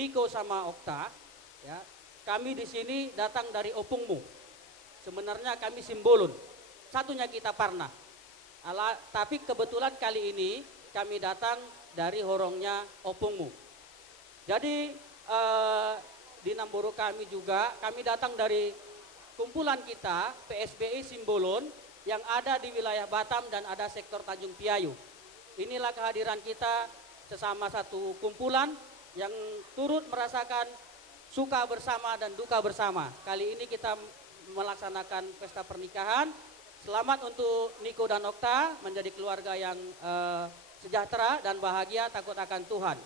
Niko sama Okta, ya, kami di sini datang dari Opungmu. Sebenarnya kami Simbolon, satunya kita Parna. Tapi kebetulan kali ini kami datang dari horongnya Opungmu. Jadi di Namboro kami juga, kami datang dari kumpulan kita PSBI Simbolon yang ada di wilayah Batam dan ada sektor Tanjung Piayu. Inilah kehadiran kita sesama satu kumpulan yang turut merasakan suka bersama dan duka bersama. Kali ini kita melaksanakan pesta pernikahan. Selamat untuk Niko dan Okta menjadi keluarga yang sejahtera dan bahagia takut akan Tuhan.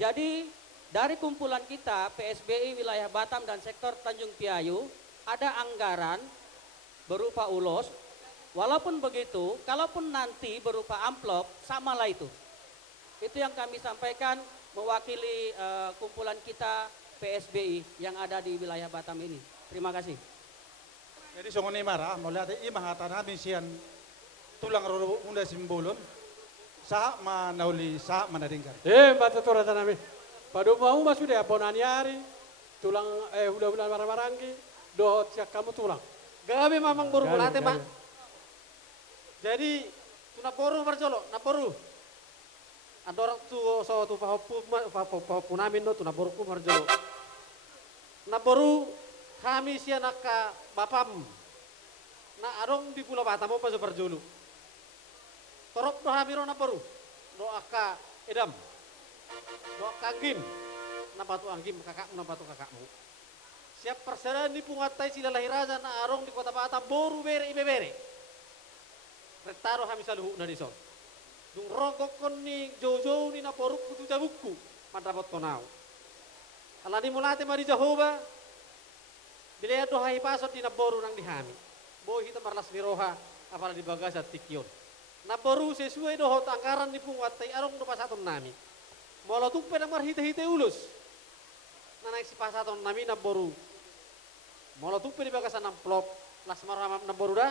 Jadi dari kumpulan kita PSBI wilayah Batam dan sektor Tanjung Piayu ada anggaran berupa ulos. Walaupun begitu, kalaupun nanti berupa amplop, samalah itu. Itu yang kami sampaikan mewakili kumpulan kita PSBI yang ada di wilayah Batam ini. Terima kasih. Jadi songoni marah, mulai ada imahatan namin siyan tulang roro unda Simbolon, sa manauli sa manadingkar. Baca turatan namin. Padu mau masuk deh ponaniari, tulang udah marah-marangki, dohot siak kamu tulang. Gabi mamang baru mulate pak. Gabi. Jadi tunaporu marjolo, naporu. Ada orang tuh so tuh pahopu namin no tunaporu ku marjolo. Naporu kami siya naka bapam. Na arong di Pulau Batam mo pa sa parjolo. Torop no hamiro naporu. Do aka edam. Do aka anggim. Napatu anggim kakakmu napatu kakakmu. Siap perseran di pungatay sila lahirajan na arong di Kota Batam boru bere ibebere. Retaro kami saluhu na dison. Dung rogok kon ni jojo ni naporuk kutu jabuku madrabot konau. Alani mulate mari Jehovah. Bila doha pasot di naboru nang dihami. Boy hita marlas miroha apala di bagas at tikyon. Naboru sesuai dohot angkaran di pungatay arong do pasaton nami. Molotuk pedang marhite-hite ulus. Nanak si pasaton nami naboru. Molotuk pe di bagasan amplop. Las marama naboru dah.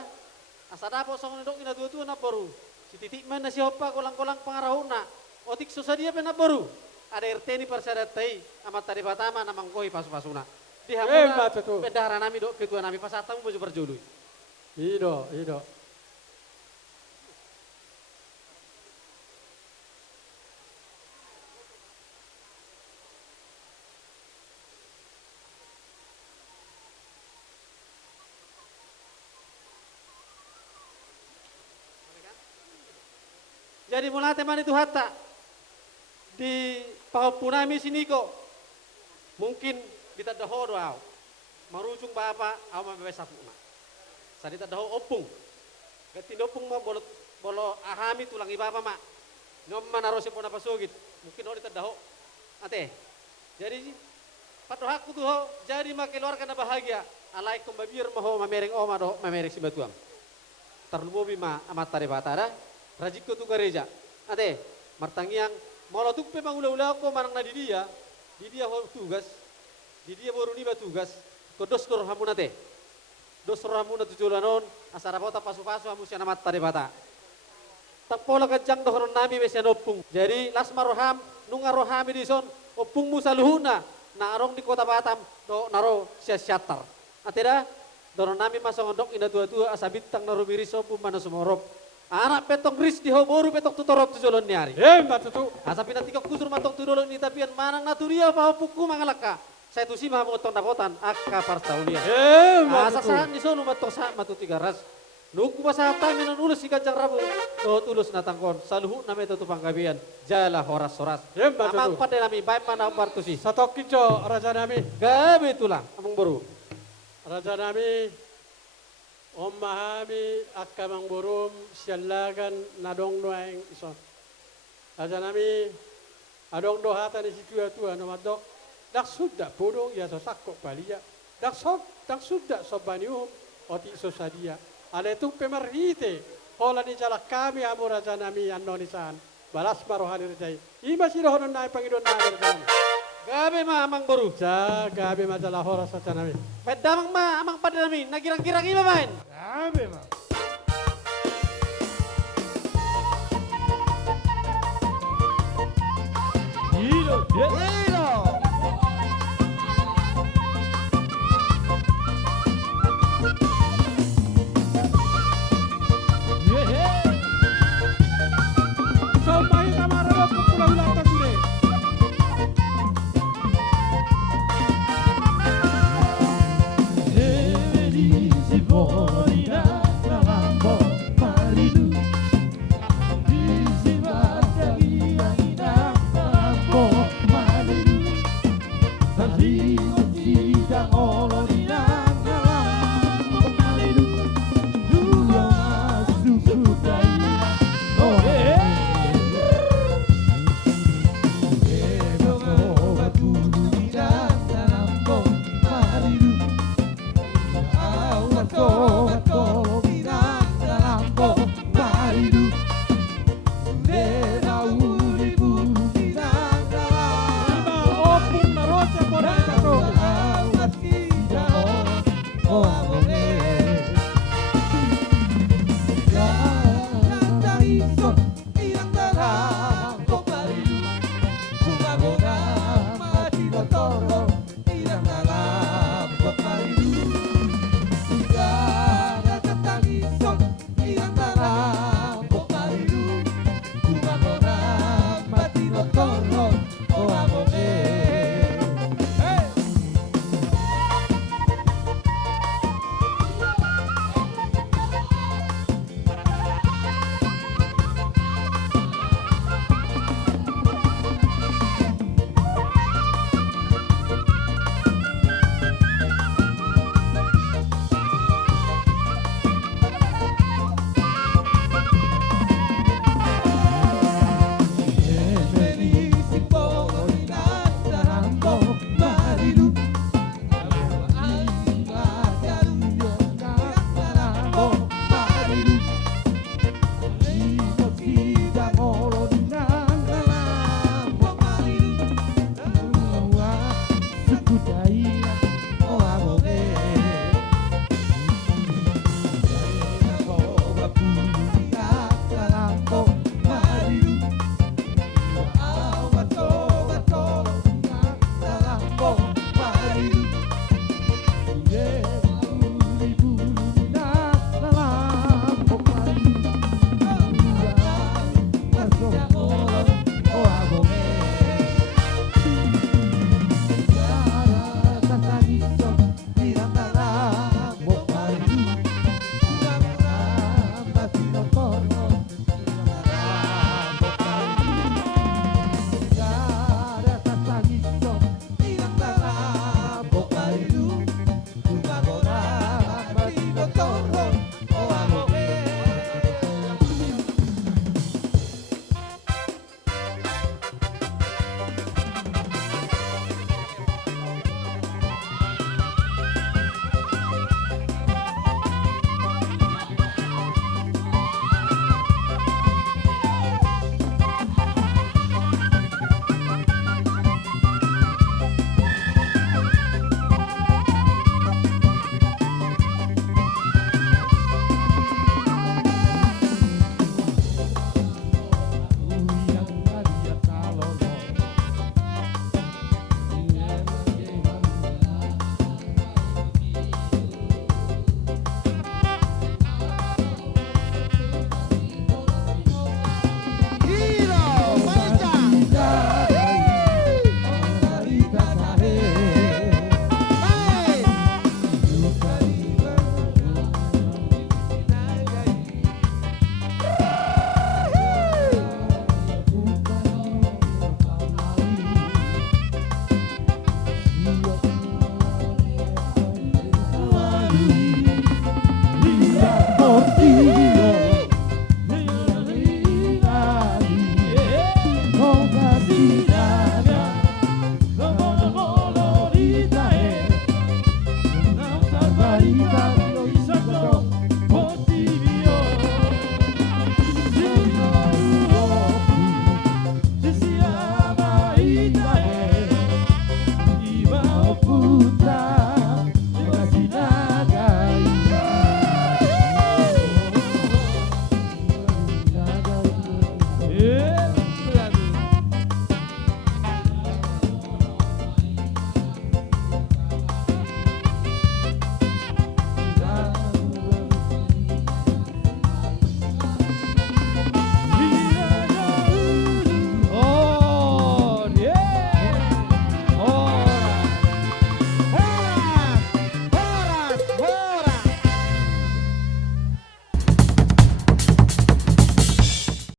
Asada po song ndok ina tua-tua naboru. Si titik mana si hopa kolang-kolang pangarahuna. Otik susadia pe naboru. Ada RT ni persadatai amat tadi Batama namang koi pasu-pasuna. Di hamuna bendahara nami dok ketua nami pasatamu baju berjului. Ido. Jadi mulai teman itu hatta di Pahopunami sini kok mungkin kita daho doa marujung bapa aw mabesa puna. Sadi ta daho opung. Gati opung ma bolo ahami tulang ibaba ma. Ngom manarose pona pasugit. Mungkin ori ta daho. Ate. Jadi patohaku tuh jadi make keluarga na bahagia. Alaikum babir maho mamereng oma do mamereng sibatuam. Tarlubobi ma amat tare batara. Rajiko tu gereja. Ate, martangiang molotuk pe mangula-ula ko marang na di dia ho tugas. Di dia baru niba tugas. Ko dos dor hamuna te. Dos dor hamuna tujulanon asara bota pasu-pasu hamu siana mat tare bata. Tapola kajang dohron nami wesian opung. Jadi lasma roham nunga rohami dison opung musaluhuna na arong di Kota Batam do naro sia syatar. Ate dah doron nami masong ondok ina tua-tua asabitang naro miriso pumana sumorop. Anak petong ris di hoboru petok tutorop tujolon ni hari. Batutu. Asa pinatikok kusur matok tudolon ni tapian manang naturia pa puku mangalaka. Saya tu si maha mengotong dapotan akka parsaulia. Asa sahan ni sonu matok sa matu tiga ras. Nuku pasata minon ulus si kajang rabu. Tot ulus natangkon saluhu na meto tu panggabian. Jala horas horas. Amang pada nami baik mana partusi. Satok kijo raja nami. Gabe tulang among boru. Raja nami. Om mahami akamang burum sialagan nadong doang iso. Aja nami adong dohata ni situ tua nomadok. Dak sudah podong ya sosakok balia. Dak sudah sobanium oti sosadia. Ale tu pemerhite. Hola ni jala kami amu raja nami anonisan. Balas marohani rejai. Ima sirohonon nai pangidon nai raja nami. Gabe ma amang boru. Gabe majalah horas raja nami. Pedamang ma amang pada nami. Nagirang-girang iba main. Gabe ma. Hilo,